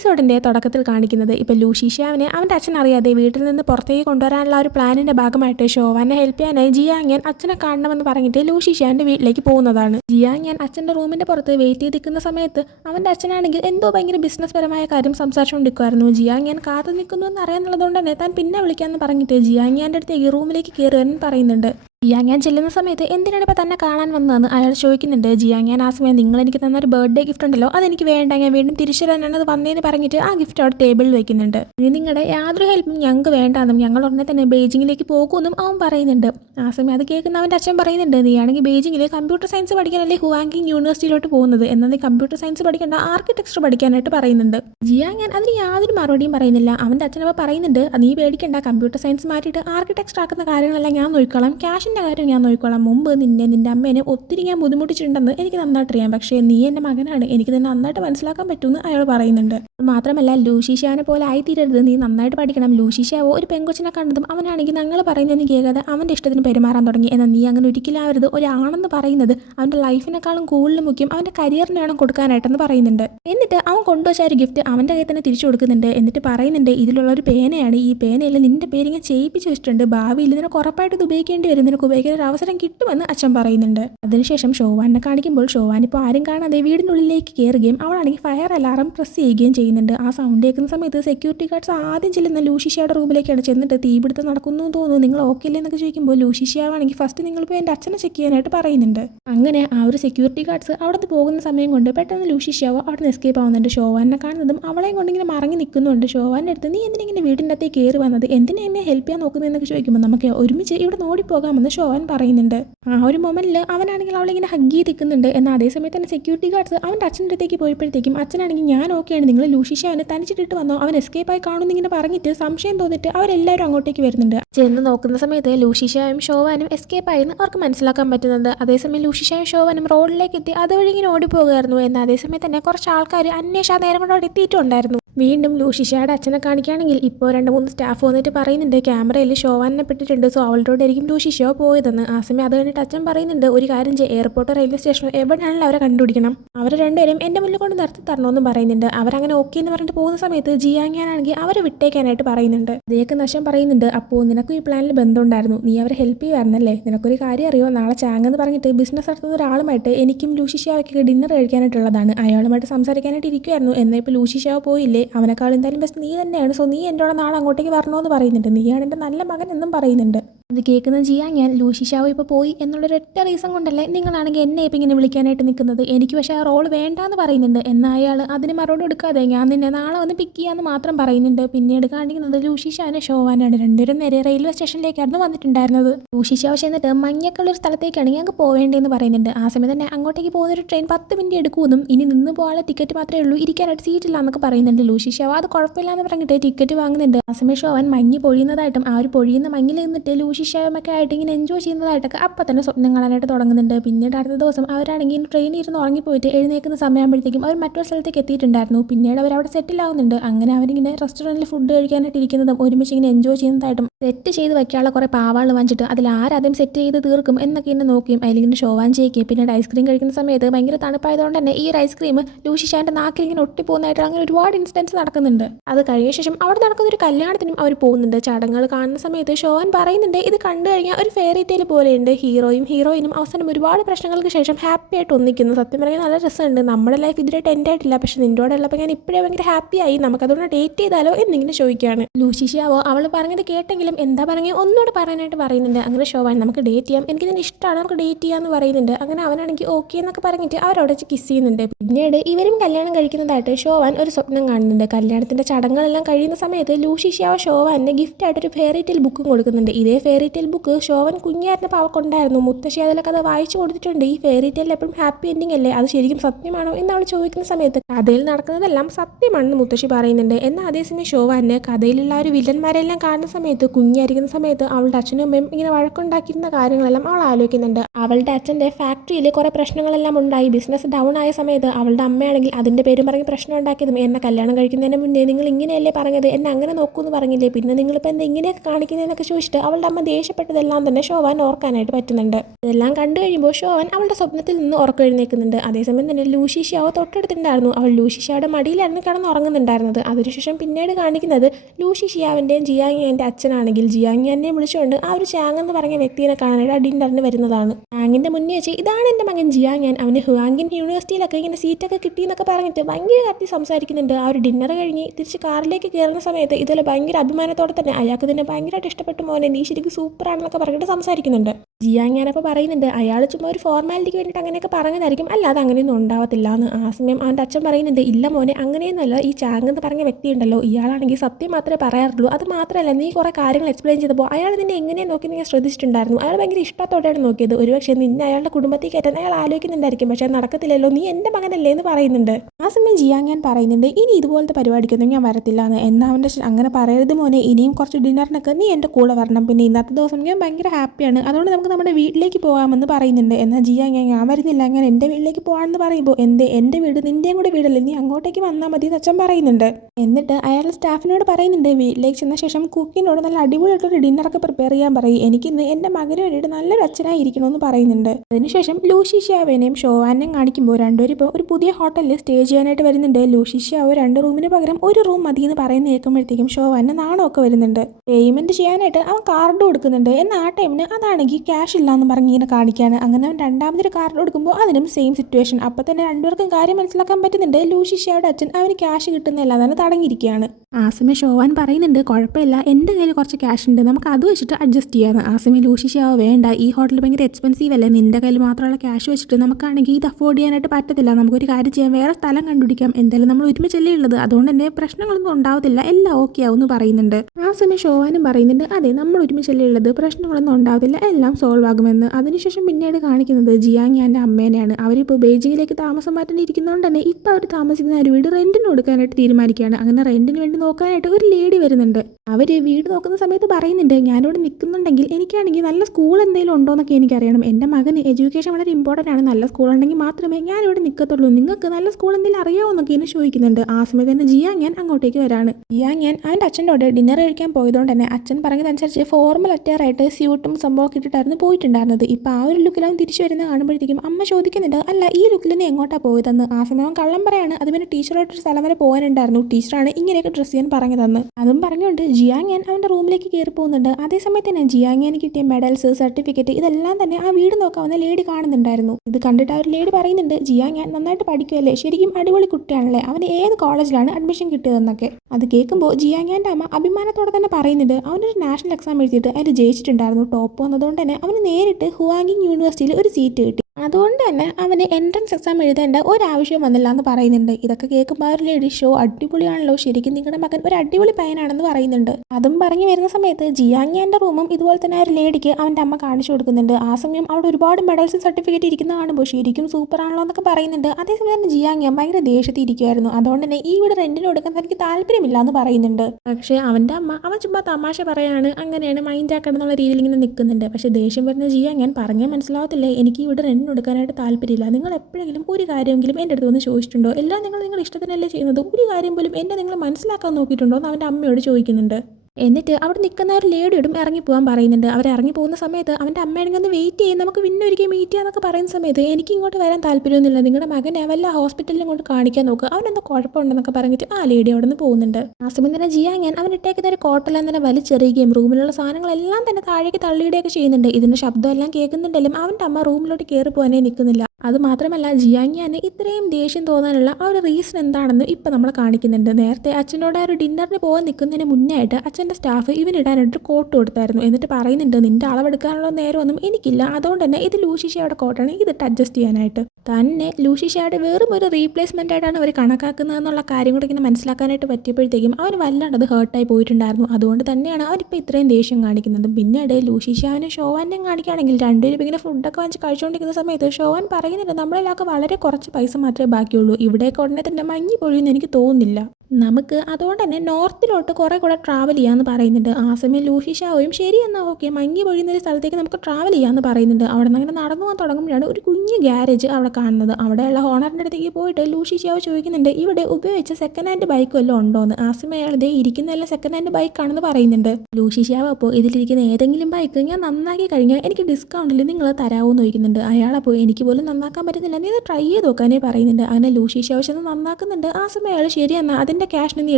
എപ്പിസോഡിന്റെ തുടക്കത്തിൽ കാണിക്കുന്നത് ഇപ്പോൾ ലൂഷി ഷ്യാവിനെ അവന്റെ അച്ഛൻ അറിയാതെ വീട്ടിൽ നിന്ന് പുറത്തേക്ക് കൊണ്ടുവരാനുള്ള ഒരു പ്ലാനിന്റെ ഭാഗമായിട്ട് ഷോവാനെ ഹെൽപ്പ് ചെയ്യാനായി ജിയാങ്യാൻ അച്ഛനെ കാണണമെന്ന് പറഞ്ഞിട്ട് ലൂഷി ഷ്യാന്റെ വീട്ടിലേക്ക് പോകുന്നതാണ്. ജിയാങ്യാൻ അച്ഛന്റെ റൂമിന്റെ പുറത്ത് വെയിറ്റ് ചെയ്ത് നിൽക്കുന്ന സമയത്ത് അവന്റെ അച്ഛനാണെങ്കിൽ എന്തോ ഭയങ്കര ബിസിനസ് പരമായ കാര്യം സംസാരിച്ചുകൊണ്ടിരിക്കുമായിരുന്നു. ജിയാങ്യാൻ കാത്തു നിൽക്കുന്നു എന്ന് അറിയാന്നുള്ളതുകൊണ്ട് തന്നെ താൻ പിന്നെ വിളിക്കാമെന്ന് പറഞ്ഞിട്ട് ജിയാങ്യാന്റെ അടുത്തേക്ക് റൂമിലേക്ക് കയറുവാൻ പറയുന്നുണ്ട്. ജിയാങ്യാൻ ചെല്ലുന്ന സമയത്ത് എന്തിനാണ് ഇപ്പോൾ തന്നെ കാണാൻ വന്നതെന്ന് അയാൾ ചോദിക്കുന്നുണ്ട്. ജിയാങ്യാൻ ആ സമയം നിങ്ങൾ എനിക്ക് തന്ന ഒരു ബർത്ത്ഡേ ഗിഫ്റ്റ് ഉണ്ടല്ലോ അതെനിക്ക് വേണ്ട, ഞാൻ വീണ്ടും തിരിച്ചു തരാനാണ് അത് വന്നതെന്ന് പറഞ്ഞിട്ട് ആ ഗിഫ്റ്റ് അവിടെ ടേബിളിൽ വെക്കുന്നുണ്ട്. ഇനി നിങ്ങളുടെ യാതൊരു ഹെൽപ്പും ഞങ്ങൾക്ക് വേണ്ടാന്നും ഞങ്ങൾ ഉടനെ തന്നെ ബെയ്ജിങ്ങിലേക്ക് പോകുമെന്നും അവൻ പറയുന്നുണ്ട്. ആ സമയം അത് കേൾക്കുന്ന അവൻ്റെ അച്ഛൻ പറയുന്നുണ്ട്, നീയാണെങ്കിൽ ബെയ്ജിങ്ങിൽ കമ്പ്യൂട്ടർ സയൻസ് പഠിക്കാനല്ലേ ഹുവാങ്കിങ് യൂണിവേഴ്സിറ്റിയിലോട്ട് പോകുന്നത്, എന്നാൽ നീ കമ്പ്യൂട്ടർ സയൻസ് പഠിക്കേണ്ട ആർക്കിടെക്ചർ പഠിക്കാനായിട്ട് പറയുന്നുണ്ട്. ജിയാങ്യാൻ അതിന് യാതൊരു മറുപടിയും പറയുന്നില്ല. അവൻ്റെ അച്ഛനപ്പോൾ പറയുന്നുണ്ട്, നീ പേടിക്കേണ്ട, കമ്പ്യൂട്ടർ സയൻസ് മാറ്റിയിട്ട് ആർക്കിടെക്ചർ ആക്കുന്ന കാര്യങ്ങളെല്ലാം ഞാൻ നോക്കിക്കോളാം, ക്യാഷിൻ്റെ കാര്യം ഞാൻ നോക്കിക്കോളാം. മുമ്പ് നിന്റെ അമ്മേനെ ഒത്തിരി ഞാൻ ബുദ്ധിമുട്ടിച്ചിട്ടുണ്ടെന്ന് എനിക്ക് നന്നായിട്ട് അറിയാം, പക്ഷേ നീ എൻ്റെ മകനാണ്, എനിക്ക് നിന്നെ നന്നായിട്ട് മനസ്സിലാക്കാൻ പറ്റുമെന്ന് അയാൾ പറയുന്നുണ്ട്. മാത്രമല്ല ലൂഷി ഷ്യാവിനെ പോലെ ആയിത്തീരരുത്, നീ നന്നായിട്ട് പഠിക്കണം. ലൂഷി ഷ്യാവോ ഒരു പെങ്കൊച്ചിനെ കണ്ടതും അവനാണെങ്കിൽ ഞങ്ങൾ പറയുന്നതെന്ന് കേൾക്കാതെ അവൻ്റെ ഇഷ്ടത്തിന് പെരുമാറാൻ തുടങ്ങി. എന്നാൽ നീ അങ്ങനെ ഒരിക്കലാവരുത്, ഒരാണെന്ന് പറയുന്നത് അവൻ്റെ ലൈഫിനേക്കാളും കൂടുതൽ മുഖ്യം അവൻ്റെ കരിയറിന് വേണം കൊടുക്കാനായിട്ടെന്ന് പറയുന്നുണ്ട്. എന്നിട്ട് അവൻ കൊണ്ടുവച്ച ഒരു ഗിഫ്റ്റ് അവൻ്റെ കയ്യിൽ തന്നെ തിരിച്ചു കൊടുക്കുന്നുണ്ട്. എന്നിട്ട് പറയുന്നുണ്ട്, ഇതിലുള്ള ഒരു പേനയാണ്, ഈ പേനയിൽ നിന്റെ പേര് ഞാൻ ചെയ്യിപ്പിച്ച് വെച്ചിട്ടുണ്ട്, ഭാവിയിൽ നിനക്ക് ഉറപ്പായിട്ട് ഇത് ഉപയോഗിക്കേണ്ടി വരും, നിനക്ക് ഉപയോഗിക്കാൻ ഒരു അവസരം കിട്ടുമെന്ന് അച്ഛൻ പറയുന്നുണ്ട്. അതിനുശേഷം ഷോവാനെ കാണിക്കുമ്പോൾ ഷോവാൻ ഇപ്പോൾ ആരും കാണാതെ വീടിനുള്ളിലേക്ക് കയറുകയും അവളാണെങ്കിൽ ഫയർ അലാറം പ്രസ് ചെയ്യുകയും ചെയ്യുന്നുണ്ട്. ആ സൗണ്ട് കേൾക്കുന്ന സമയത്ത് സെക്യൂരിറ്റി ഗാർഡ്സ് ആദ്യം ചെല്ലുന്ന ലൂഷി ഷ്യായുടെ റൂമിലേക്കാണ്. ചെന്നിട്ട് തീപിടുത്തം നടക്കുന്നു തോന്നുന്നു, നിങ്ങൾ ഓക്കെ അല്ലേ എന്നൊക്കെ ചോദിക്കുമ്പോൾ ലൂഷി ഷ്യാവാണെങ്കിൽ ഫസ്റ്റ് നിങ്ങൾ പോയി എൻ്റെ അച്ഛനെ ചെക്ക് ചെയ്യാനായിട്ട് പറയുന്നുണ്ട്. അങ്ങനെ ആ ഒരു സെക്യൂരിറ്റി ഗാർഡ്സ് അവിടെ പോകുന്ന സമയം കൊണ്ട് പെട്ടെന്ന് ലൂഷി ഷ്യാവ് അവിടെ നിന്ന് എസ്കേപ്പ് ആവുന്നുണ്ട്. ഷോവാനെ കാണുന്നതും അവളെയും കൊണ്ടിങ്ങനെ മറങ്ങി നിൽക്കുന്നുണ്ട്. ഷോവാൻ്റെ അടുത്ത് നീ എന്തിനെങ്ങനെ വീടിൻ്റെ അകത്തേക്ക് കയറി വന്നത്, എന്തിനാ എന്നെ ഹെൽപ്പ് ചെയ്യാൻ നോക്കുന്നതെന്നൊക്കെ ചോദിക്കുമ്പോൾ നമുക്ക് ഒരുമിച്ച് ഇവിടെ ഓടിപ്പോകാമെന്ന് ഷോവാൻ പറയുന്നുണ്ട്. ആ ഒരു മൊമെന്റിൽ അവനാണെങ്കിൽ അവളിങ്ങനെ ഹഗ് ചെയ്ത് നിൽക്കുന്നുണ്ട്. എന്നാൽ അതേസമയത്ത് തന്നെ സെക്യൂരിറ്റി ഗാർഡ്സ് അവൻ്റെ അച്ഛൻ്റെ അടുത്തേക്ക് പോയപ്പോഴത്തേക്കും അച്ഛനാണെങ്കിൽ ഞാൻ ഓക്കെയാണ്, നിങ്ങൾ ലൂഷി ഷ്യാവിനെ തനിച്ചിട്ടിട്ട് വന്നോ, അവൻ എസ്കേപ്പായി കാണുന്നിങ്ങനെ പറഞ്ഞിട്ട് സംശയം തോന്നിട്ട് അവരെല്ലാവരും അങ്ങോട്ടേക്ക് വരുന്നുണ്ട്. ചെന്ന് നോക്കുന്ന സമയത്ത് ലൂഷി ഷ്യാവും ഷോവാനും എസ്കേപ്പായെന്ന് അവർക്ക് മനസ്സിലാക്കാൻ പറ്റുന്നുണ്ട്. അതേസമയം ലൂഷി ഷ്യാവും ഷോവാനും റോഡിലേക്ക് എത്തി അതുവഴി ഇങ്ങനെ ഓടിപ്പോകുമായിരുന്നു. എന്നാൽ അതേസമയം തന്നെ കുറച്ച് ആൾക്കാർ അന്വേഷണ നേരം കൊണ്ട് അവിടെ എത്തിയിട്ടുണ്ടായിരുന്നു. വീണ്ടും ലൂഷി ഷ്യായുടെ അച്ഛനെ കാണിക്കുകയാണെങ്കിൽ ഇപ്പോൾ 2-3 സ്റ്റാഫ് വന്നിട്ട് പറയുന്നുണ്ട് ക്യാമറയിൽ ഷോവാനെ പെട്ടിട്ടുണ്ട്, സോ അവളുടെ ആയിരിക്കും ലൂഷി ഷ്യാ പോയതെന്ന്. ആ സമയം അത് കഴിഞ്ഞിട്ട് അച്ഛൻ പറയുന്നുണ്ട്, ഒരു കാര്യം ചെയ്യും, എയർപോർട്ടോ റെയിൽവേ സ്റ്റേഷനോ എവിടെയാണെങ്കിലും അവരെ കണ്ടുപിടിക്കണം, അവരെ രണ്ടുപേരും എൻ്റെ മുന്നിൽ കൊണ്ട് നിർത്തി തരണമെന്നും പറയുന്നുണ്ട്. അവരങ്ങനെ ഓക്കെ എന്ന് പറഞ്ഞിട്ട് പോകുന്ന സമയത്ത് ജിയാങ്യാനാണെങ്കിൽ അവരെ വിട്ടേക്കാനായിട്ട് പറയുന്നുണ്ട്. അതേക്ക് നശം പറയുന്നുണ്ട്, അപ്പോൾ നിനക്കും ഈ പ്ലാനിൽ ബന്ധമുണ്ടായിരുന്നു, നീ അവരെ ഹെൽപ്പ് ചെയ്യുമായിരുന്നല്ലേ, നിനക്കൊരു കാര്യം അറിയോ, നാളെ ചാങ് എന്ന് പറഞ്ഞിട്ട് ബിസിനസ് നടത്തുന്ന ഒരാളുമായിട്ട് എനിക്കും ലൂഷി ഷ്യാവയ്ക്ക് ഡിന്നർ കഴിക്കാനായിട്ടുള്ളതാണ്, അയാളുമായിട്ട് സംസാരിക്കാനായിട്ട് ഇരിക്കുമായിരുന്നു, എന്നാൽ ഇപ്പോൾ ലൂഷി ഷ്യാവ് പോയില്ലേ, അവനേക്കാൾ എന്തായാലും ബെസ്റ്റ് നീ തന്നെയാണ്, സോ നീ എൻ്റെ കൂടെ നാളെ അങ്ങോട്ടേക്ക് വരണമെന്ന് പറയുന്നുണ്ട്, നീയാണ് എൻ്റെ നല്ല മകൻ എന്നും പറയുന്നുണ്ട്. അത് കേൾക്കുന്ന ജിയാങ്യാൻ ലൂഷി ഷ്യാവ് ഇപ്പോൾ പോയി എന്നുള്ളൊരു ഒറ്റ റീസൺ കൊണ്ടല്ലേ നിങ്ങളാണെങ്കിൽ എന്നെ ഇപ്പം ഇങ്ങനെ വിളിക്കാനായിട്ട് നിൽക്കുന്നത്, എനിക്ക് പക്ഷേ ആ റോൾ വേണ്ടാന്ന് പറയുന്നുണ്ട്. എന്നാൽ അയാൾ അതിന് മറുപടി എടുക്കാതെ ഞാൻ നിന്നെ നാളെ വന്ന് പിക്ക് ചെയ്യാമെന്ന് മാത്രം പറയുന്നുണ്ട്. പിന്നീട് കാണിക്കുന്നത് ലൂഷി ഷ്യാവിനെ ഷോവാനാണ്. രണ്ടുപേരും നേരെ റെയിൽവേ സ്റ്റേഷനിലേക്കായിരുന്നു വന്നിട്ടുണ്ടായിരുന്നത്. ലൂഷി ഷ്യാവ് ചെന്നിട്ട് മഞ്ഞക്കുള്ളൊരു സ്ഥലത്തേക്കാണ് ഞങ്ങൾക്ക് പോവേണ്ടതെന്ന് പറയുന്നുണ്ട്. ആ സമയം തന്നെ അങ്ങോട്ടേക്ക് പോകുന്നൊരു ട്രെയിൻ 10 മിനിറ്റ് എടുക്കുമെന്നും ഇനി നിന്ന് പോകാനുള്ള ടിക്കറ്റ് മാത്രമേ ഉള്ളൂ, ഇരിക്കാനായിട്ട് സീറ്റില്ല എന്നൊക്കെ പറയുന്നുണ്ട്. ലൂഷി ഷ്യാവ് അത് കുഴപ്പമില്ല എന്ന് പറഞ്ഞിട്ട് ടിക്കറ്റ് വാങ്ങുന്നുണ്ട്. ആ സമയം ഷോവൻ മഞ്ഞ് പൊഴിയുന്നതായിട്ടും ആ ഒരു പൊഴിയുന്ന മഞ്ഞിൽ നിന്നിട്ട് ലൂഷി ഷ്യാവൊക്കെ ആയിട്ട് ഇങ്ങനെ എൻജോയ് ചെയ്യുന്നതായിട്ടൊക്കെ അപ്പം തന്നെ സ്വപ്നം കാണാനായിട്ട് തുടങ്ങുന്നുണ്ട്. പിന്നീട് അടുത്ത ദിവസം അവരാണെങ്കിൽ ട്രെയിനിൽ ഇരുന്ന് ഉറങ്ങിപ്പോയിട്ട് എഴുന്നേൽക്കുന്ന സമയമാകുമ്പോഴത്തേക്കും അവർ മറ്റൊരു സ്ഥലത്തേക്ക് എത്തിയിട്ടുണ്ടായിരുന്നു. പിന്നീട് അവർ അവിടെ സെറ്റിൽ ആവുന്നുണ്ട്. അങ്ങനെ അവരിങ്ങനെ റെസ്റ്റോറൻറ്റിൽ ഫുഡ് കഴിക്കാനായിട്ട് ഇരിക്കുന്നതും ഒരുമിച്ച് ഇങ്ങനെ എൻജോയ് ചെയ്യുന്നതായിട്ടും സെറ്റ് ചെയ്ത് വയ്ക്കാനുള്ള കുറേ പാവാൾ വാങ്ങിച്ചിട്ട് അതിൽ ആരാദ്യം സെറ്റ് ചെയ്ത് തീർക്കും എന്നൊക്കെ എന്നെ നോക്കിയും അതിലിങ്ങനെ ഷോവാൻ ചെയ്യിക്കും. പിന്നീട് ഐസ്ക്രീം കഴിക്കുന്ന സമയത്ത് ഭയങ്കര തണുപ്പായതുകൊണ്ട് തന്നെ ഈ ഒരു ഐസ്ക്രീം ലൂഷി ഷ്യാവിൻ്റെ നാക്കിൽ ഇങ്ങനെ ഒട്ടിപ്പോകുന്നതായിട്ട് അങ്ങനെ ഒരുപാട് ഇൻസിഡൻസ് നടക്കുന്നുണ്ട്. അത് കഴിഞ്ഞ ശേഷം അവിടെ നടക്കുന്ന ഒരു കല്യാണത്തിനും അവർ പോകുന്നുണ്ട്. ചടങ്ങുകൾ കാണുന്ന സമയത്ത് ഷോവാൻ പറയുന്നുണ്ട്, ഇത് കണ്ടു കഴിഞ്ഞാൽ ഒരു ഫെയറി ടെയിൽ പോലെയുണ്ട്, ഹീറോയും ഹീറോയിനും അവസാനം ഒരുപാട് പ്രശ്നങ്ങൾക്ക് ശേഷം ഹാപ്പി ആയിട്ട് ഒന്നിക്കുന്നു. സത്യം പറയാൻ നല്ല രസമുണ്ട്, നമ്മുടെ ലൈഫ് ഇതിലായിട്ട് എൻഡ് ആയിട്ടില്ല, പക്ഷെ നിന്നോട് ഉള്ളപ്പോൾ ഞാൻ ഇപ്പോഴേ ഭയങ്കര ഹാപ്പി ആയി, നമുക്കതുകൊണ്ട് ഡേറ്റ് ചെയ്താലോ എന്നിങ്ങനെ ചോദിക്കുകയാണ്. ലൂഷി ഷ്യാവോ അവൾ പറഞ്ഞത് കേട്ടെങ്കിലും എന്താ പറഞ്ഞത് ഒന്നുകൂടെ പറയാനായിട്ട് പറയുന്നുണ്ട്. അങ്ങനെ ഷോവാൻ നമുക്ക് ഡേറ്റ് ചെയ്യാം, എനിക്ക് നിന്നെ ഇഷ്ടമാണ്, നമുക്ക് ഡേറ്റ് ചെയ്യാമെന്ന് പറയുന്നുണ്ട്. അങ്ങനെ അവനാണെങ്കിൽ ഓക്കെ എന്നൊക്കെ പറഞ്ഞിട്ട് അവരവിടെ വെച്ച് കിസ് ചെയ്യുന്നുണ്ട്. പിന്നീട് ഇവരും കല്യാണം കഴിക്കുന്നതായിട്ട് ഷോവാൻ ഒരു സ്വപ്നം കാണുന്നുണ്ട്. കല്യാണത്തിൻ്റെ ചടങ്ങുകളെല്ലാം കഴിയുന്ന സമയത്ത് ലൂഷി ഷ്യാവ് ഷോവാന് ഗിഫ്റ്റായിട്ടൊരു ഫെയറി ടെയിൽ ബുക്കും കൊടുക്കുന്നുണ്ട്. ഇതേ ഫെയറി ടെയിൽ ബുക്ക് ഷോവൻ കുഞ്ഞായിരുന്നപ്പോൾ അവൾക്കുണ്ടായിരുന്നു. മുത്തശ്ശി അതിലൊക്കെ അത് വായിച്ചു കൊടുത്തിട്ടുണ്ട്. ഈ ഫെയറി ടെയിൽ എപ്പോഴും ഹാപ്പി എൻഡിങ് അല്ലേ, അത് ശരിക്കും സത്യമാണോ എന്ന് അവൾ ചോദിക്കുന്ന സമയത്ത് കഥയിൽ നടക്കുന്നതെല്ലാം സത്യമാണെന്ന് മുത്തശ്ശി പറയുന്നുണ്ട്. എന്നാൽ അതേസമയം ഷോവാന് കഥയിലുള്ള ഒരു വില്ലന്മാരെല്ലാം കാണുന്ന സമയത്ത് കുഞ്ഞായിരിക്കുന്ന സമയത്ത് അവളുടെ അച്ഛനും അമ്മയും ഇങ്ങനെ വഴക്കുണ്ടാക്കിയിരുന്ന കാര്യങ്ങളെല്ലാം അവൾ ആലോചിക്കുന്നുണ്ട്. അവളുടെ അച്ഛൻ്റെ ഫാക്ടറിയിൽ കുറേ പ്രശ്നങ്ങളെല്ലാം ഉണ്ടായി, ബിസിനസ് ഡൗൺ ആയ സമയത്ത് അവളുടെ അമ്മയാണെങ്കിൽ അതിൻ്റെ പേരും പറഞ്ഞ് പ്രശ്നം ഉണ്ടാക്കിയതും എന്നെ കല്യാണം കഴിക്കുന്നതിന് മുന്നേ നിങ്ങൾ ഇങ്ങനെയല്ലേ പറഞ്ഞത്, എന്നെ അങ്ങനെ നോക്കൂന്ന് പറഞ്ഞില്ലേ, പിന്നെ നിങ്ങളിപ്പോൾ എന്താ ഇങ്ങനെയൊക്കെ കാണിക്കുന്നതെന്നൊക്കെ ചോദിച്ചിട്ട് അവളുടെ അമ്മ അമ്മ ദേഷ്യപ്പെട്ടതെല്ലാം തന്നെ ഷോവാൻ ഓർക്കാനായിട്ട് പറ്റുന്നുണ്ട്. ഇതെല്ലാം കണ്ടു കഴിയുമ്പോൾ ഷോവാൻ അവളുടെ സ്വപ്നത്തിൽ നിന്ന് ഉറക്കം എഴുന്നേൽക്കുന്നുണ്ട്. അതേസമയം തന്നെ ലൂഷി ഷിയാവോ തൊട്ടടുത്തുണ്ടായിരുന്നു. അവൾ ലൂഷി ഷിയാവോടെ മടിയിലായിരുന്നു കിടന്നുറങ്ങുന്നുണ്ടായിരുന്നത്. അതിനുശേഷം പിന്നീട് കാണിക്കുന്നത് ലൂഷി ഷിയാവിൻ്റെയും ജിയാങ്ങിയൻ്റെ അച്ഛനാണെങ്കിൽ ജിയാങ്ങിയനെ വിളിച്ചുകൊണ്ട് ആ ഒരു ചാങ് എന്ന് പറഞ്ഞ വ്യക്തിയെ കാണാനായിട്ട് ആ ഡിന്നറിന് വരുന്നതാണ്. ചാങ്ങിൻ്റെ മുന്നേ വെച്ച് ഇതാണ് എൻ്റെ മകൻ ജിയാങ്ങിയൻ, അവന് ഹുവാങ്കിൻ യൂണിവേഴ്സിറ്റിയിലൊക്കെ ഇങ്ങനെ സീറ്റൊക്കെ കിട്ടിയെന്നൊക്കെ പറഞ്ഞിട്ട് ഭയങ്കര കത്തി സംസാരിക്കുന്നുണ്ട്. ആ ഒരു ഡിന്നർ കഴിഞ്ഞ് തിരിച്ച് കാറിലേക്ക് കയറുന്ന സമയത്ത് ഇതുപോലെ ഭയങ്കര അഭിമാനത്തോടെ തന്നെ അയാൾക്ക് തന്നെ ഭയങ്കരമായിട്ട് ഇഷ്ടപ്പെട്ടു മോനെ, നീ ശരിക്കും സൂപ്പറാണെന്നൊക്കെ പറഞ്ഞിട്ട് സംസാരിക്കുന്നുണ്ട്. ജിയാങ്ങിയാനപ്പോൾ പറയുന്നുണ്ട് അയാൾ ചുമ്മാ ഒരു ഫോർമാലിറ്റിക്ക് വേണ്ടിയിട്ട് അങ്ങനെയൊക്കെ പറഞ്ഞതായിരിക്കും, അല്ലാതെ അങ്ങനെയൊന്നും ഉണ്ടാവത്തില്ല എന്ന്. ആ സമയം അവൻ്റെ അച്ഛൻ പറയുന്നുണ്ട് ഇല്ല മോനെ, അങ്ങനെയൊന്നുമല്ല, ഈ ചാങ് എന്ന് പറഞ്ഞ വ്യക്തി ഉണ്ടല്ലോ, ഇയാളാണെങ്കിൽ സത്യം മാത്രമേ പറയാറുള്ളൂ. അത് മാത്രമല്ല നീ കുറേ കാര്യങ്ങൾ എക്സ്പ്ലെയിൻ ചെയ്തപ്പോൾ അയാൾ നിന്നെ എങ്ങനെ നോക്കി നീ ശ്രദ്ധിച്ചിട്ടുണ്ടായിരുന്നു. അയാൾ ഭയങ്കര ഇഷ്ടത്തോടെയാണ് നോക്കിയത്. ഒരുപക്ഷെ നിന്നെ അയാളുടെ കുടുംബത്തിൽ കയറ്റാൻ അയാൾ ആലോചിക്കുന്നുണ്ടായിരിക്കും, പക്ഷേ നടക്കത്തില്ലല്ലോ, നീ എൻ്റെ മകനല്ലേ എന്ന് പറയുന്നുണ്ട്. ആ സമയം ജിയാങ്ങിയാൻ പറയുന്നുണ്ട് ഇനി ഇതുപോലത്തെ പരിപാടിക്കൊന്നും ഞാൻ വരത്തില്ല എന്ന്. എന്നാൽ അവൻ്റെ അങ്ങനെ പറയരുത് മോനെ, ഇനിയും കുറച്ച് ഡിന്നറിനൊക്കെ നീ എൻ്റെ കൂടെ വരണം. പിന്നെ ഇന്നത്തെ ദിവസം ഞാൻ ഭയങ്കര ഹാപ്പിയാണ്, അതുകൊണ്ട് നമുക്ക് നമ്മുടെ വീട്ടിലേക്ക് പോകാമെന്ന് പറയുന്നുണ്ട്. എന്നാൽ ഞാൻ വരുന്നില്ല, ഞാൻ എൻ്റെ വീട്ടിലേക്ക് പോകാമെന്ന് പറയുമ്പോൾ എൻ്റെ വീട് നിൻ്റെയും കൂടെ വീടല്ലേ, നീ അങ്ങോട്ടേക്ക് വന്നാൽ മതി എന്ന് അച്ഛൻ പറയുന്നുണ്ട്. എന്നിട്ട് അയാൾ സ്റ്റാഫിനോട് പറയുന്നുണ്ട് വീട്ടിലേക്ക് ചെന്ന ശേഷം കുക്കിനോട് നല്ല അടിപൊളിയായിട്ടൊരു ഡിന്നറൊക്കെ പ്രിപ്പയർ ചെയ്യാൻ പറയും, എനിക്കിന്ന് എൻ്റെ മകന് വേണ്ടിയിട്ട് നല്ലൊരു അച്ഛനായിരിക്കണമെന്ന് പറയുന്നുണ്ട്. അതിനുശേഷം ലൂഷി ഷിയാവേനെയും ഷോവാനെയും കാണിക്കുമ്പോൾ രണ്ടുപേരും ഇപ്പോൾ ഒരു പുതിയ ഹോട്ടലിൽ സ്റ്റേ ചെയ്യാനായിട്ട് വരുന്നുണ്ട്. ലൂഷി ഷിയാവോ 2 റൂമിന് പകരം 1 റൂം മതി എന്ന് പറയുന്ന കേൾക്കുമ്പോഴത്തേക്കും ഷോവാന് നാണമൊക്കെ വരുന്നുണ്ട്. പേയ്മെൻറ്റ് ചെയ്യാനായിട്ട് അവൻ കാർഡ് കൊടുക്കുന്നുണ്ട്. എന്നാൽ ആ ടൈമിന് അതാണെങ്കിൽ ക്യാഷ് ഇല്ല എന്ന് പറഞ്ഞ് ഇങ്ങനെ കാണിക്കുകയാണ്. അങ്ങനെ അവൻ രണ്ടാമതൊരു കാർഡ് കൊടുക്കുമ്പോൾ അതിനും സെയിം സിറ്റുവേഷൻ. അപ്പോൾ തന്നെ രണ്ടുപേർക്കും കാര്യം മനസ്സിലാക്കാൻ പറ്റുന്നുണ്ട് ലൂഷി ഷിയാവോയുടെ അച്ഛൻ അവന് ക്യാഷ് കിട്ടുന്നില്ല, തന്നെ തടങ്ങിയിരിക്കുകയാണ്. ആ സമയം ഷോവാൻ പറയുന്നുണ്ട് കുഴപ്പമില്ല, എൻ്റെ കയ്യിൽ കുറച്ച് ക്യാഷ് ഉണ്ട്, നമുക്ക് അത് വെച്ചിട്ട് അഡ്ജസ്റ്റ് ചെയ്യാമെന്ന്. ആ സമയം ലൂഷി ഷിയാവോ വേണ്ട, ഈ ഹോട്ടൽ ഭയങ്കര എക്സ്പെൻസീവ് അല്ലേ, നിൻ്റെ കയ്യിൽ മാത്രമുള്ള ക്യാഷ് വെച്ചിട്ട് നമുക്കാണെങ്കിൽ ഇത് അഫോർഡ് ചെയ്യാനായിട്ട് പറ്റത്തില്ല, നമുക്കൊരു കാര്യം ചെയ്യാം, വേറെ സ്ഥലം കണ്ടുപിടിക്കാം, എന്തായാലും നമ്മൾ ഒരുമിച്ചല്ലേ ഉള്ളത്, അതുകൊണ്ട് തന്നെ പ്രശ്നങ്ങളൊന്നും ഉണ്ടാവത്തില്ല, എല്ലാം ഓക്കെ ആവും എന്ന് പറയുന്നുണ്ട്. ആ സമയം ഷോവാനും പറയുന്നുണ്ട് അതെ നമ്മൾ ഒരുമിച്ചല്ലേ ഉള്ളത്, പ്രശ്നങ്ങളൊന്നും ഉണ്ടാവത്തില്ല, എല്ലാം സോൾവ് ആകുമെന്ന്. അതിനുശേഷം പിന്നീട് കാണിക്കുന്നത് ജിയാങ്ങിയാൻ്റെ അമ്മേനെയാണ്. അവരിപ്പോൾ ബെയ്ജിങ്ങിലേക്ക് താമസം മാറ്റാനിരിക്കുന്നതുകൊണ്ട് തന്നെ ഇപ്പോൾ അവർ താമസിക്കുന്ന ഒരു വീട് റെൻറ്റിന് കൊടുക്കാനായിട്ട് തീരുമാനിക്കുകയാണ്. അങ്ങനെ റെൻറ്റിന് വേണ്ടി നോക്കാനായിട്ട് ഒരു ലേഡി വരുന്നുണ്ട്. അവർ വീട് നോക്കുന്ന സമയത്ത് പറയുന്നുണ്ട് ഞാനിവിടെ നിൽക്കുന്നുണ്ടെങ്കിൽ എനിക്കാണെങ്കിൽ നല്ല സ്കൂൾ എന്തെങ്കിലും ഉണ്ടോ എന്നൊക്കെ എനിക്കറിയണം, എൻ്റെ മകന് എഡ്യൂക്കേഷൻ വളരെ ഇമ്പോർട്ടൻ്റ് ആണ്, നല്ല സ്കൂൾ ഉണ്ടെങ്കിൽ മാത്രമേ ഞാനിവിടെ നിൽക്കത്തുള്ളൂ, നിങ്ങൾക്ക് നല്ല സ്കൂൾ എന്തെങ്കിലും അറിയാമോ എന്നൊക്കെ എന്നെ ചോദിക്കുന്നുണ്ട്. ആ സമയത്ത് തന്നെ ജിയാങ്ങിയാൻ അങ്ങോട്ടേക്ക് വരാണ്. ജിയാങ്ങിയാൻ അവൻ്റെ അച്ഛൻ്റെ കൂടെ ഡിന്നർ കഴിക്കാൻ പോയതുകൊണ്ട് തന്നെ അച്ഛൻ പറഞ്ഞതനുസരിച്ച് ഫോർമൽ അറ്റയറായിട്ട് സ്യൂട്ടും സംഭവമൊക്കെ ഇട്ടിട്ടായിരുന്നു പോയിട്ടുണ്ടായിരുന്നത്. ഇപ്പോൾ ആ ഒരു ലുക്കിലാണ് തിരിച്ചു വരുന്നത് കാണുമ്പോഴത്തേക്കും അമ്മ ചോദിക്കുന്നുണ്ട് അല്ല ഈ ലുക്കിൽ നിന്ന് എങ്ങോട്ടാണ് പോയതെന്ന്. ആ സമയം കള്ളം പറയാണ് അത് പിന്നെ ടീച്ചറായിട്ടൊരു സ്ഥലം വരെ പോകാനുണ്ടായിരുന്നു, ടീച്ചറാണ് ഇങ്ങനെയൊക്കെ ഡ്രസ്സ് ചെയ്യാൻ പറഞ്ഞതെന്ന്. അതും പറഞ്ഞുകൊണ്ട് ജിയാങ്ങിയാൻ അവൻ്റെ റൂമിലേക്ക് കയറി പോകുന്നുണ്ട്. അതേസമയത്ത് തന്നെ ജിയാങ്ങിയാന് കിട്ടിയ മെഡൽസ് സർട്ടിഫിക്കറ്റ് ഇതെല്ലാം തന്നെ ആ വീട് നോക്കാവുന്ന ലേഡി കാണുന്നുണ്ടായിരുന്നു. ഇത് കണ്ടിട്ട് ആ ഒരു ലേഡി പറയുന്നുണ്ട് ജിയാങ്ങിയാൻ നന്നായിട്ട് പഠിക്കുമല്ലേ, ശരിക്കും അടിപൊളി കുട്ടിയാണല്ലേ, അവന് ഏത് കോളേജിലാണ് അഡ്മിഷൻ കിട്ടിയതെന്നൊക്കെ. അത് കേൾക്കുമ്പോൾ ജിയാങ്ങിയാൻ്റെ അമ്മ അഭിമാനത്തോടെ തന്നെ പറയുന്നുണ്ട് അവനൊരു നാഷണൽ എക്സാം എഴുതിയിട്ട് അതിൽ ജയിച്ചിട്ടുണ്ടായിരുന്നു, ടോപ്പ് വന്നതുകൊണ്ട് തന്നെ അവന് നേരിട്ട് ഹുവാങ്കിങ് യൂണിവേഴ്സിറ്റിയിൽ ഒരു സീറ്റ് കിട്ടി, അതുകൊണ്ട് തന്നെ അവന് എൻട്രൻസ് എക്സാം എഴുതേണ്ട ഒരാവശ്യം വന്നില്ല എന്ന് പറയുന്നുണ്ട്. ഇതൊക്കെ കേൾക്കുമ്പോൾ ആ ഒരു ലേഡി ഷോ അടിപൊളിയാണല്ലോ, ശരിക്കും നിങ്ങളുടെ മകൻ ഒരു അടിപൊളി പയ്യനാണെന്ന് പറയുന്നുണ്ട്. അതും പറഞ്ഞു വരുന്ന സമയത്ത് ജിയാങ്ങിയാൻ്റെ റൂമും ഇതുപോലെ തന്നെ ആ ഒരു ലേഡിക്ക് അവൻ്റെ അമ്മ കാണിച്ചു കൊടുക്കുന്നുണ്ട്. ആ സമയം അവിടെ ഒരുപാട് മെഡൽസ് സർട്ടിഫിക്കറ്റ് ഇരിക്കുന്ന കാണുമ്പോൾ ശരിക്കും സൂപ്പറാണല്ലോ എന്നൊക്കെ പറയുന്നുണ്ട്. അതേസമയം തന്നെ ജിയാങ്ങിയാൻ ഭയങ്കര ദേഷ്യത്തിൽ ഇരിക്കുമായിരുന്നു. അതുകൊണ്ട് തന്നെ ഈ വീട് റെന്റിന് കൊടുക്കാൻ എനിക്ക് താല്പര്യമില്ല എന്ന് പറയുന്നുണ്ട്. പക്ഷേ അവൻ്റെ അമ്മ അവൻ ചുമ്മാ തമാശ പറയാണ്, അങ്ങനെയാണ് മൈൻഡ് ആക്കണം എന്നുള്ള രീതിയിൽ ഇങ്ങനെ നിൽക്കുന്നുണ്ട്. പക്ഷേ ദേഷ്യം വരുന്ന ജിയാങ്ങിയാൻ പറഞ്ഞാൽ മനസ്സിലാവത്തില്ലേ, എനിക്ക് ഈ വീട് റെന്റിന് കൊടുക്കാനായിട്ട് താല്പര്യമില്ല, നിങ്ങൾ എപ്പോഴെങ്കിലും ഒരു കാര്യമെങ്കിലും എൻ്റെ അടുത്ത് വന്ന് ചോദിച്ചിട്ടുണ്ടോ, എല്ലാം നിങ്ങൾ ഇഷ്ടത്തിനല്ലേ ചെയ്യുന്നത്, ഒരു കാര്യം പോലും എന്നെ നിങ്ങൾ മനസ്സിലാക്കാൻ നോക്കിയിട്ടുണ്ടോ എന്ന് അവൻ്റെ അമ്മയോട് ചോദിക്കുന്നുണ്ട്. എന്നിട്ട് അവിടെ നിൽക്കുന്ന ഒരു ലേഡിയോടും ഇറങ്ങിപ്പോകാൻ പറയുന്നുണ്ട്. അവർ ഇറങ്ങി പോകുന്ന സമയത്ത് അവൻ്റെ അമ്മയാണെങ്കിൽ ഒന്ന് വെയിറ്റ് ചെയ്യും, നമുക്ക് പിന്നെ ഒരിക്കലും മീറ്റ് ചെയ്യാന്നൊക്കെ പറയുന്ന സമയത്ത് എനിക്ക് ഇങ്ങോട്ട് വരാൻ താല്പര്യമൊന്നുമില്ല, നിങ്ങളുടെ മകനെ വല്ല ഹോസ്പിറ്റലിലും കൊണ്ട് കാണിക്കാൻ നോക്കുക, അവനെന്തോ കുഴപ്പമുണ്ടെന്നൊക്കെ പറഞ്ഞിട്ട് ആ ലേഡി അവിടെ നിന്ന് പോകുന്നുണ്ട്. ആ സമയം തന്നെ ജിയാങ്ങിയാൻ അവൻ ഇട്ടേക്കുന്ന ഒരു കോട്ടെല്ലാം തന്നെ വലിച്ചെറിയുകയും റൂമിലുള്ള സാധനങ്ങളെല്ലാം തന്നെ താഴേക്ക് തള്ളിയിടുകയൊക്കെ ചെയ്യുന്നുണ്ട്. ഇതിൻ്റെ ശബ്ദമെല്ലാം കേൾക്കുന്നുണ്ടെങ്കിലും അവൻ്റെ അമ്മ റൂമിലോട്ട് കയറി പോകാനേ നിൽക്കുന്നില്ല. അതുമാത്രമല്ല ജിയാങ്ങിയാന് ഇത്രയും ദേഷ്യം തോന്നാനുള്ള ആ ഒരു റീസൺ എന്താണെന്ന് ഇപ്പം നമ്മൾ കാണിക്കുന്നുണ്ട്. നേരത്തെ അച്ഛനോട് ആ ഒരു ഡിന്നറിന് പോകാൻ നിൽക്കുന്നതിന് മുന്നേ ആയിട്ട് അച്ഛൻ്റെ സ്റ്റാഫ് ഇവനിടാനായിട്ട് കോട്ട് കൊടുത്തായിരുന്നു. എന്നിട്ട് പറയുന്നുണ്ട് നിൻ്റെ അളവെടുക്കാനുള്ള നേരമൊന്നും എനിക്കില്ല, അതുകൊണ്ട് തന്നെ ഇത് ലൂഷിഷയുടെ കോട്ടാണ്, ഇതിട്ട് അഡ്ജസ്റ്റ് ചെയ്യാനായിട്ട്. തന്നെ ലൂഷിഷയുടെ വെറും ഒരു റീപ്ലേസ്മെൻ്റ് ആയിട്ടാണ് അവർ കണക്കാക്കുന്നത് എന്നുള്ള കാര്യം കൂടെ ഇങ്ങനെ മനസ്സിലാക്കാനായിട്ട് പറ്റിയപ്പോഴത്തേക്കും അവന് വല്ലാണ്ട് അത് ഹേർട്ടായി പോയിട്ടുണ്ടായിരുന്നു. അതുകൊണ്ട് തന്നെയാണ് അവരിപ്പോൾ ഇത്രയും ദേഷ്യം കാണിക്കുന്നത്. പിന്നീട് ലൂഷിഷാനും ഷോവാനെയും കാണിക്കുകയാണെങ്കിൽ രണ്ടുപേരും ഇങ്ങനെ ഫുഡൊക്കെ വാങ്ങിച്ച് കഴിച്ചുകൊണ്ടിരിക്കുന്ന സമയത്ത് ഷോവാൻ പറയുന്നുണ്ട് നമ്മളിലൊക്കെ വളരെ കുറച്ച് പൈസ മാത്രമേ ബാക്കിയുള്ളൂ, ഇവിടെയൊക്കെ ഉടനെ തന്നെ മഞ്ഞ് പൊഴിയുമെന്ന് എനിക്ക് തോന്നുന്നില്ല, നമുക്ക് അതുകൊണ്ട് തന്നെ നോർത്തിലോട്ട് കുറേ കൂടെ ട്രാവൽ ചെയ്യാമെന്ന് പറയുന്നുണ്ട്. ആ സമയം ലൂഷിഷാവും ശരി എന്നാൽ ഓക്കെ മഞ്ഞ് പൊഴിയുന്ന ഒരു സ്ഥലത്തേക്ക് നമുക്ക് ട്രാവൽ ചെയ്യാമെന്ന് പറയുന്നുണ്ട്. അവിടെ നിന്ന് അങ്ങനെ നടന്നു പോകാൻ തുടങ്ങുമ്പോഴാണ് ഒരു കുഞ്ഞ് ഗ്യാരേജ് അവിടെ അവിടെ കാണുന്നത്. അവിടെയുള്ള ഓണറിൻ്റെ അടുത്തേക്ക് പോയിട്ട് ലൂഷി ഷിയാവോ ചോദിക്കുന്നുണ്ട് ഇവിടെ ഉപയോഗിച്ച സെക്കൻഡ് ഹാൻഡ് ബൈക്ക് വല്ലതും ഉണ്ടോയെന്ന്. ആ സമയം അയാൾ ദേ ഇരിക്കുന്നതെല്ലാം സെക്കൻഡ് ഹാൻഡ് ബൈക്കാണെന്ന് പറയുന്നുണ്ട്. ലൂഷി ഷിയാവോ അപ്പോൾ ഇതിലിരിക്കുന്ന ഏതെങ്കിലും ബൈക്ക് ഞാൻ നന്നാക്കി കഴിഞ്ഞാൽ എനിക്ക് ഡിസ്കൗണ്ടിൽ നിങ്ങൾ തരാമെന്ന് ചോദിക്കുന്നുണ്ട്. അയാളപ്പോൾ എനിക്ക് പോലും നന്നാക്കാൻ പറ്റുന്നില്ല, നീ ഇത് ട്രൈ ചെയ്ത് നോക്കാനേ പറയുന്നുണ്ട്. അങ്ങനെ ലൂഷി ഷിയാവോ ചെന്ന് നന്നാക്കുന്നുണ്ട്. ആ സമയം അയാൾ ശരിയെന്നാൽ അതിൻ്റെ ക്യാഷിന് നീ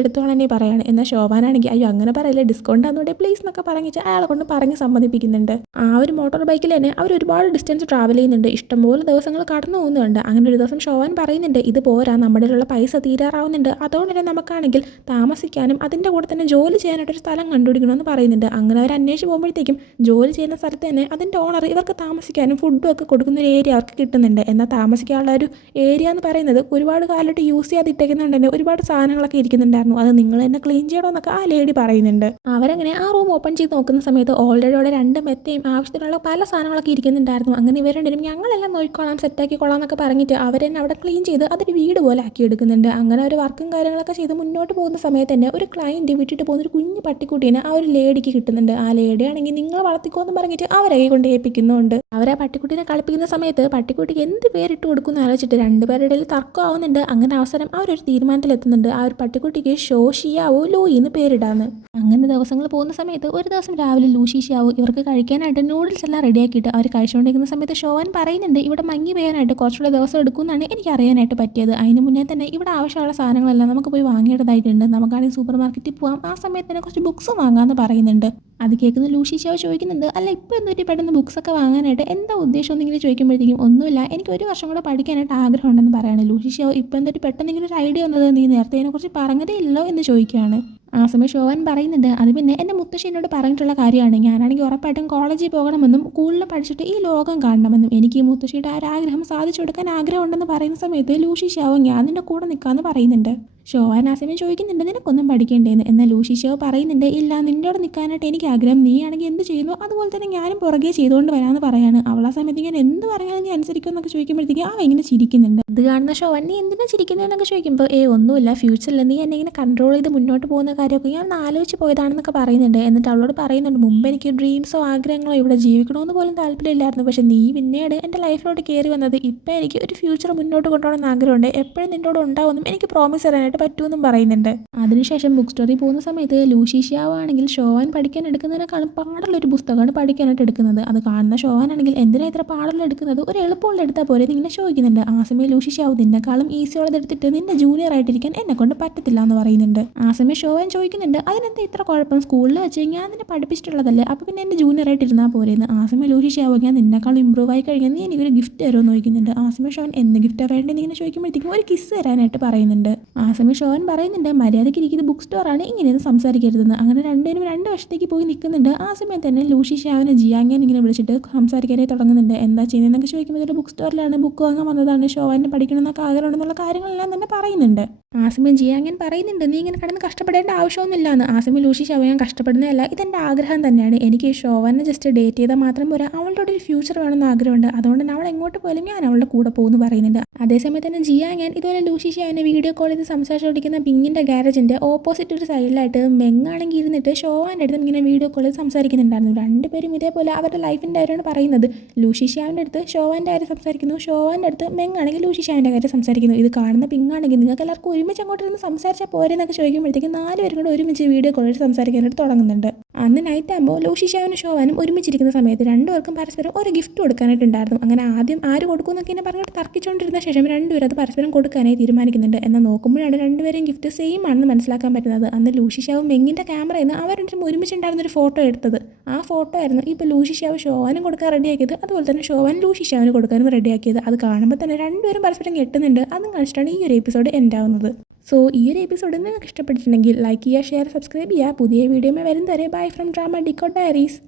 എടുത്തോളാനേ പറയാണ്. എന്നാൽ ശോഭാനാണെങ്കിൽ അയ്യോ അങ്ങനെ പറയില്ല, ഡിസ്കൗണ്ട് ആണെന്നൂടെ പ്ലീസ് എന്നൊക്കെ പറഞ്ഞിട്ട് അയാളെ കൊണ്ട് പറഞ്ഞ് സമ്മതിപ്പിക്കുന്നുണ്ട്. ആ ഒരു മോട്ടോർ ബൈക്കിൽ തന്നെ അവർ ഒരുപാട് ഡിസ്റ്റൻസ് ട്രാവൽ ചെയ്യുന്നുണ്ട്, ഇഷ്ടംപോലെ ദിവസങ്ങൾ കടന്നു പോകുന്നുണ്ട്. അങ്ങനെ ഒരു ദിവസം ശോഭൻ പറയുന്നുണ്ട് ഇത് പോരാ, നമ്മുടെ ഉള്ള പൈസ തീരാറാവുന്നുണ്ട്, അതുകൊണ്ട് തന്നെ നമുക്കാണെങ്കിൽ താമസിക്കാനും അതിൻ്റെ കൂടെ തന്നെ ജോലി ചെയ്യാനായിട്ടൊരു സ്ഥലം കണ്ടുപിടിക്കണമെന്ന് പറയുന്നുണ്ട്. അങ്ങനെ അവർ അന്വേഷിച്ച് പോകുമ്പോഴത്തേക്കും ജോലി ചെയ്യുന്ന സ്ഥലത്ത് തന്നെ അതിൻ്റെ ഓണർ ഇവർക്ക് താമസിക്കാനും ഫുഡും ഒക്കെ കൊടുക്കുന്ന ഒരു ഏരിയ അവർക്ക് കിട്ടുന്നുണ്ട്. എന്നാൽ താമസിക്കാനുള്ള ഒരു ഏരിയ എന്ന് പറയുന്നത് ഒരുപാട് കാലമായിട്ട് യൂസ് ചെയ്യാതിട്ടേക്കുന്നതുകൊണ്ട് തന്നെ ഒരുപാട് സാധനങ്ങളൊക്കെ ഇരിക്കുന്നുണ്ടായിരുന്നു, അത് നിങ്ങൾ തന്നെ ക്ലീൻ ചെയ്യണമെന്നൊക്കെ ആ ലേഡി പറയുന്നുണ്ട്. അവരങ്ങനെ ആ റൂം ഓപ്പൺ ചെയ്ത് നോക്കുന്ന സമയത്ത് ഓൾറെഡി അവിടെ 2 മെത്തയും ആവശ്യത്തിനുള്ള പല സാധനങ്ങളൊക്കെ ഇരിക്കുന്നുണ്ടായിരുന്നു. അങ്ങനെ ഇവർ രണ്ടും ഞങ്ങളെല്ലാം നോക്കിക്കോളാം സെറ്റാക്കി കൊള്ളാം എന്നൊക്കെ പറഞ്ഞിട്ട് അവരെന്നെ അവിടെ ക്ലീൻ ചെയ്ത് അതൊരു വീട് പോലെ ആക്കി എടുക്കുന്നുണ്ട്. അങ്ങനെ ഒരു വർക്കും കാര്യങ്ങളൊക്കെ ചെയ്ത് മുന്നോട്ട് പോകുന്ന സമയത്ത് തന്നെ ഒരു ക്ലയൻറ്റ് വിട്ടിട്ട് പോകുന്ന ഒരു കുഞ്ഞു പട്ടിക്കുട്ടീനെ ആ ഒരു ലേഡിക്ക് കിട്ടുന്നുണ്ട്. ആ ലേഡി ആണെങ്കിൽ നിങ്ങൾ വളർത്തിക്കോന്ന് പറഞ്ഞിട്ട് അവരെ കൊണ്ട് ഏൽപ്പിക്കുന്നുണ്ട്. അവരെ പട്ടിക്കുട്ടീനെ കളിപ്പിക്കുന്ന സമയത്ത് പട്ടിക്കുട്ടിക്ക് എന്ത് പേരിട്ട് കൊടുക്കുമെന്ന് ആലോചിച്ചിട്ട് രണ്ടുപേരുടെ ഇടയിൽ തർക്കമാവുന്നുണ്ട്. അങ്ങനെ അവസരം അവരൊരു തീരുമാനത്തിലെത്തുന്നുണ്ട്, ആ ഒരു പട്ടിക്കുട്ടിക്ക് ഷിയാവോ ലൂയി എന്ന് പേരിടാന്ന്. അങ്ങനെ ദിവസങ്ങൾ പോകുന്ന സമയത്ത് ഒരു ദിവസം രാവിലെ ലൂഷി ഷിയാവോ ഇവർക്ക് കഴിക്കാനായിട്ട് നൂഡിൽസ് എല്ലാം റെഡിയാക്കിയിട്ട് അവർ കഴിച്ചുകൊണ്ടിരിക്കുന്ന സമയത്ത് ഷോവൻ പറയുന്നുണ്ട് ഇവിടെ മങ്ങി പെയ്യാനായിട്ട് കുറച്ചുകൂടെ ദിവസം എടുക്കുമെന്നാണ് എനിക്ക് അറിയാനായിട്ട് പറ്റിയത്. അതിന് മുന്നേ തന്നെ ഇവിടെ ആവശ്യമുള്ള സാധനങ്ങളെല്ലാം നമുക്ക് പോയി വാങ്ങിയിട്ടതായിട്ടുണ്ട്, നമുക്കാണെങ്കിൽ സൂപ്പർ മാർക്കറ്റിൽ പോകാം, ആ സമയത്ത് തന്നെ കുറച്ച് ബുക്സ് വാങ്ങാമെന്ന് പറയുന്നുണ്ട്. അത് കേൾക്കുന്ന ലൂഷി ഷിയാവോ ചോദിക്കുന്നുണ്ട് അല്ല ഇപ്പോൾ എന്തൊരു പെട്ടെന്ന് ബുക്സൊക്കെ വാങ്ങാനായിട്ട് എന്താ ഉദ്ദേശം എന്നിങ്ങനെ ചോദിക്കുമ്പോഴത്തേക്കും ഒന്നുമില്ല, എനിക്ക് ഒരു വർഷം കൂടെ പഠിക്കാനായിട്ട് ആഗ്രഹമുണ്ടെന്ന് പറയാണ്. ലൂഷി ഷിയാവോ ഇപ്പോൾ എന്തൊരു പെട്ടെന്ന് ഇങ്ങനെ ഒരു ഐഡിയ വന്നത്, നീ നേരത്തെ അതിനെക്കുറിച്ച് പറഞ്ഞതേ ഇല്ലല്ലോ എന്ന് ചോദിക്കുകയാണ്. ആ സമയം ഷോവൻ പറയുന്നുണ്ട് അത് പിന്നെ എൻ്റെ മുത്തശ്ശി എന്നോട് പറഞ്ഞിട്ടുള്ള കാര്യമാണ്, ഞാനാണെങ്കിൽ ഉറപ്പായിട്ടും കോളേജിൽ പോകണമെന്നും സ്കൂളിൽ പഠിച്ചിട്ട് ഈ ലോകം കാണണമെന്നും എനിക്ക് ഈ മുത്തശ്ശിയുടെ ആ ഒരു ആഗ്രഹം സാധിച്ചു കൊടുക്കാൻ ആഗ്രഹമുണ്ടെന്ന് പറയുന്ന സമയത്ത് ലൂഷി ഷിയാവോ ഞാൻ നിൻ്റെ കൂടെ നിൽക്കാമെന്ന് പറയുന്നുണ്ട്. ഷോവൻ ആ സമയം ചോദിക്കുന്നുണ്ട് നിനക്കൊന്നും പഠിക്കേണ്ടേന്ന്. എന്നാൽ ലൂഷി ഷിയാവോ പറയുന്നുണ്ട് ഇല്ല, നിന്നോട് നിൽക്കാനായിട്ട് എനിക്ക് ആഗ്രഹം, നീ ആണെങ്കിൽ എന്ത് ചെയ്യുന്നു അതുപോലെ തന്നെ ഞാനും പുറകെ ചെയ്തുകൊണ്ട് വരാമെന്ന് പറയാണ്. അവൾ ആ സമയത്ത് ഞാൻ എന്ത് പറഞ്ഞാലും നീ അനുസരിക്കുമെന്നൊക്കെ ചോദിക്കുമ്പോഴത്തേക്കും അവ ഇങ്ങനെ ചിരിക്കുന്നുണ്ട്. അത് കാണുന്ന ഷോവൻ നീ എന്തിനാ ചിരിക്കുന്നതെന്നൊക്കെ ചോദിക്കുമ്പോൾ ഒന്നുമില്ല, ഫ്യൂച്ചറിൽ നീ എന്നെ ഇങ്ങനെ കൺട്രോൾ ചെയ്ത് മുന്നോട്ട് പോകുന്ന കാര്യമൊക്കെ ഞാൻ ആലോചിച്ച് പോയതാണെന്നൊക്കെ പറയുന്നുണ്ട്. എന്നിട്ട് അവളോട് പറയുന്നുണ്ട് മുമ്പ് എനിക്ക് ഡ്രീംസോ ആഗ്രഹങ്ങളോ ഇവിടെ ജീവിക്കണമെന്ന് പോലും താല്പര്യമില്ലായിരുന്നു, പക്ഷേ നീ പിന്നീട് എൻ്റെ ലൈഫിലോട്ട് കയറി വന്നത് ഇപ്പം എനിക്ക് ഒരു ഫ്യൂച്ചർ മുന്നോട്ട് കൊണ്ടുപോകണമെന്ന് ആഗ്രഹമുണ്ട്, എപ്പോഴും നിന്നോട് ഉണ്ടാവുമെന്നും എനിക്ക് പ്രോമിസ് തരാനായിട്ട് പറ്റുമെന്നും പറയുന്നുണ്ട്. അതിനുശേഷം ബുക്ക് സ്റ്റോറിൽ പോകുന്ന സമയത്ത് ലൂഷി ഷിയാവോ ആണെങ്കിൽ ഷോവൻ പഠിക്കാൻ എടുക്കുന്നതിനേക്കാളും പാടുള്ളൊരു പുസ്തകമാണ് പഠിക്കാനായിട്ട് എടുക്കുന്നത്. അത് കാണുന്ന ഷോവൻ ആണെങ്കിൽ എന്തിനാ ഇത്ര പാടുള്ള എടുക്കുന്നത്, ഒരു എളുപ്പമുള്ള എടുത്താൽ പോലെ ഇങ്ങനെ ചോദിക്കുന്നുണ്ട്. ആ സമയം ലൂഷി ഷിയാവോ നിന്നെക്കാളും ഈസിയുള്ളത് എടുത്തിട്ട് നിന്റെ ജൂനിയർ ആയിട്ടിരിക്കാൻ എന്നെ കൊണ്ട് പറ്റത്തില്ല എന്ന് പറയുന്നുണ്ട്. ആ സമയം ഷോവൻ ചോദിക്കുന്നുണ്ട് അതിനെന്താ ഇത്ര കുഴപ്പം, സ്കൂളിൽ വെച്ച് ഞാൻ നിന്നെ പഠിപ്പിച്ചിട്ടുള്ളതല്ലേ, അപ്പോൾ പിന്നെ എൻ്റെ ജൂനിയർ ആയിട്ട് ഇരുന്നാൽ പോരെയെന്ന്. ആ സമയം ലൂഷി ഷിയാവോ ഞാൻ നിന്നെക്കാളും ഇമ്പ്രൂവ് ആയി കഴിഞ്ഞാൽ നീ എനിക്കൊരു ഗിഫ്റ്റ് തരുമെന്ന് ചോദിക്കുന്നുണ്ട്. ആ സമയം ഷോവൻ എന്ത് ഗിഫ്റ്റാണ് വേണ്ടത് ഇങ്ങനെ ചോദിക്കുമ്പോഴത്തേക്കും ഒരു കിസ് തരാനായിട്ട് പറയുന്നുണ്ട്. ആ സമയം ഷോവൻ പറയുന്നുണ്ട് മര്യാദയ്ക്ക് ഇരിക്കുന്ന ബുക്ക് സ്റ്റോറാണ്, ഇങ്ങനെയൊന്നും സംസാരിക്കരുതെന്ന്. അങ്ങനെ രണ്ടുപേരും 2 വശത്തേക്ക് പോയി നിൽക്കുന്നുണ്ട്. ആ സമയത്ത് തന്നെ ലൂഷി ഷിയാവിനെ ജിയാങ്ങൻ ഇങ്ങനെ വിളിച്ചിട്ട് സംസാരിക്കാനായി തുടങ്ങുന്നുണ്ട്. എന്താ ചെയ്യുന്നതെന്നൊക്കെ ചോദിക്കുമ്പോൾ ബുക്ക് സ്റ്റോറിലാണ്, ബുക്ക് വാങ്ങാൻ വന്നതാണ്, ഷോവനെ പഠിക്കണമെന്നൊക്കെ ആഗ്രഹമുണ്ടെന്നുള്ള കാര്യങ്ങളെല്ലാം തന്നെ പറയുന്നുണ്ട്. ആ സമയം ജിയാങ്ങൻ പറയുന്നുണ്ട് നീ ഇങ്ങനെ കിടന്ന് കഷ്ടപ്പെടേണ്ട ആവശ്യമൊന്നുമില്ല എന്ന്. ആ സമയം ലൂഷി ഷിയാവോ ഞാൻ കഷ്ടപ്പെടുന്നതല്ല, ഇതെൻ്റെ ആഗ്രഹം തന്നെയാണ്, എനിക്ക് ഷോവനെ ജസ്റ്റ് ഡേറ്റ് ചെയ്താൽ മാത്രം പോരാ, അവളുടെ ഒരു ഫ്യൂച്ചർ വേണമെന്ന് ആഗ്രഹമുണ്ട്, അതുകൊണ്ട് തന്നെ അവൾ എങ്ങോട്ട് പോയാലും ഞാൻ അവളുടെ കൂടെ പോകുമെന്ന് പറയുന്നുണ്ട്. അതേസമയത്ത് തന്നെ ജിയാങ്ങൻ ഇതുപോലെ ലൂഷി ഷിയാവിനെ വീഡിയോ കോൾ ചെയ്ത് സംസാരിച്ചുകൊണ്ടിരിക്കുന്ന പിങ്ങിൻ്റെ ഗാരേജിൻ്റെ ഓപ്പോസിറ്റ് ഒരു സൈഡിലായിട്ട് മെങ്ങാണെങ്കിൽ ഇരുന്നിട്ട് ഷോവാൻ്റെ അടുത്ത് ഇങ്ങനെ വീഡിയോ കോൾ ചെയ്ത് സംസാരിക്കുന്നുണ്ടായിരുന്നു. രണ്ടുപേരും ഇതേപോലെ അവരുടെ ലൈഫിൻ്റെ കാര്യമാണ് പറയുന്നത്. ലൂഷി ഷിയാവിൻ്റെ അടുത്ത് ഷോവാൻ്റെ കാര്യം സംസാരിക്കുന്നു, ഷോവാൻ്റെ അടുത്ത് മെങ്ങാണെങ്കിൽ ലൂഷി ഷിയാവിൻ്റെ കാര്യം സംസാരിക്കുന്നു. ഇത് കാണുന്ന പിങ്ങാണെങ്കിൽ നിങ്ങൾക്ക് എല്ലാവർക്കും ഒരുമിച്ച് അങ്ങോട്ട് ഇരുന്ന് സംസാരിച്ചാൽ പോരെന്നൊക്കെ ചോദിക്കുമ്പോഴത്തേക്കും 4 പേരും കൂടെ ഒരുമിച്ച് വീഡിയോ കോൾ ചെയ്ത് സംസാരിക്കാനായിട്ട് തുടങ്ങുന്നുണ്ട്. അന്ന് നൈറ്റ് ആകുമ്പോൾ ലൂഷി ഷിയാവിനും ഷോവാനും ഒരുമിച്ചിരിക്കുന്ന സമയത്ത് രണ്ടുപേർക്കും പരസ്പരം ഒരു ഗിഫ്റ്റ് കൊടുക്കാനായിട്ടുണ്ടായിരുന്നു. അങ്ങനെ ആദ്യം ആര് കൊടുക്കുമെന്നൊക്കെ ഇങ്ങനെ പറഞ്ഞിട്ട് തർക്കിച്ചുകൊണ്ടിരുന്ന ശേഷം രണ്ടുപേരും അത് പരസ്പരം കൊടുക്കാനായി തീരുമാനിക്കുന്നുണ്ട്. എന്നാൽ നോക്കുമ്പോഴാണ് രണ്ടുപേരെയും ഗിഫ്റ്റ് സെയിം ആണെന്ന് മനസ്സിലാക്കാൻ പറ്റുന്നത്. അന്ന് ലൂഷി ഷിയാവും മെങ്ങിൻ്റെ ക്യാമറയിൽ നിന്ന് അവർ രണ്ടും ഒരുമിച്ചുണ്ടായിരുന്ന ഒരു ഫോട്ടോ എടുത്തത്. ആ ഫോട്ടോ ആയിരുന്നു ഇപ്പോൾ ലൂഷി ഷിയാവ് ഷോവാനും കൊടുക്കാൻ റെഡിയാക്കിയത്, അതുപോലെ തന്നെ ഷോവാൻ ലൂഷി ഷിയാവിന് കൊടുക്കാനും റെഡിയാക്കിയത്. അത് കാണുമ്പോൾ തന്നെ രണ്ടുപേരും പരസ്പരം കെട്ടുന്നുണ്ട്. അതും കാണിച്ചിട്ടാണ് ഈ ഒരു എപ്പിസോഡ് എൻഡ് ആവുന്നത്. സോ ഈ ഒരു എപ്പിസോഡ് നിങ്ങൾക്ക് ഇഷ്ടപ്പെട്ടിട്ടുണ്ടെങ്കിൽ ലൈക്ക് ചെയ്യുക, ഷെയർ, സബ്സ്ക്രൈബ് ചെയ്യുക. പുതിയ വീഡിയോ വരുന്നവരെ ബൈ ഫ്രം ഡ്രാമ ഡിക്കോ ഡയറീസ്.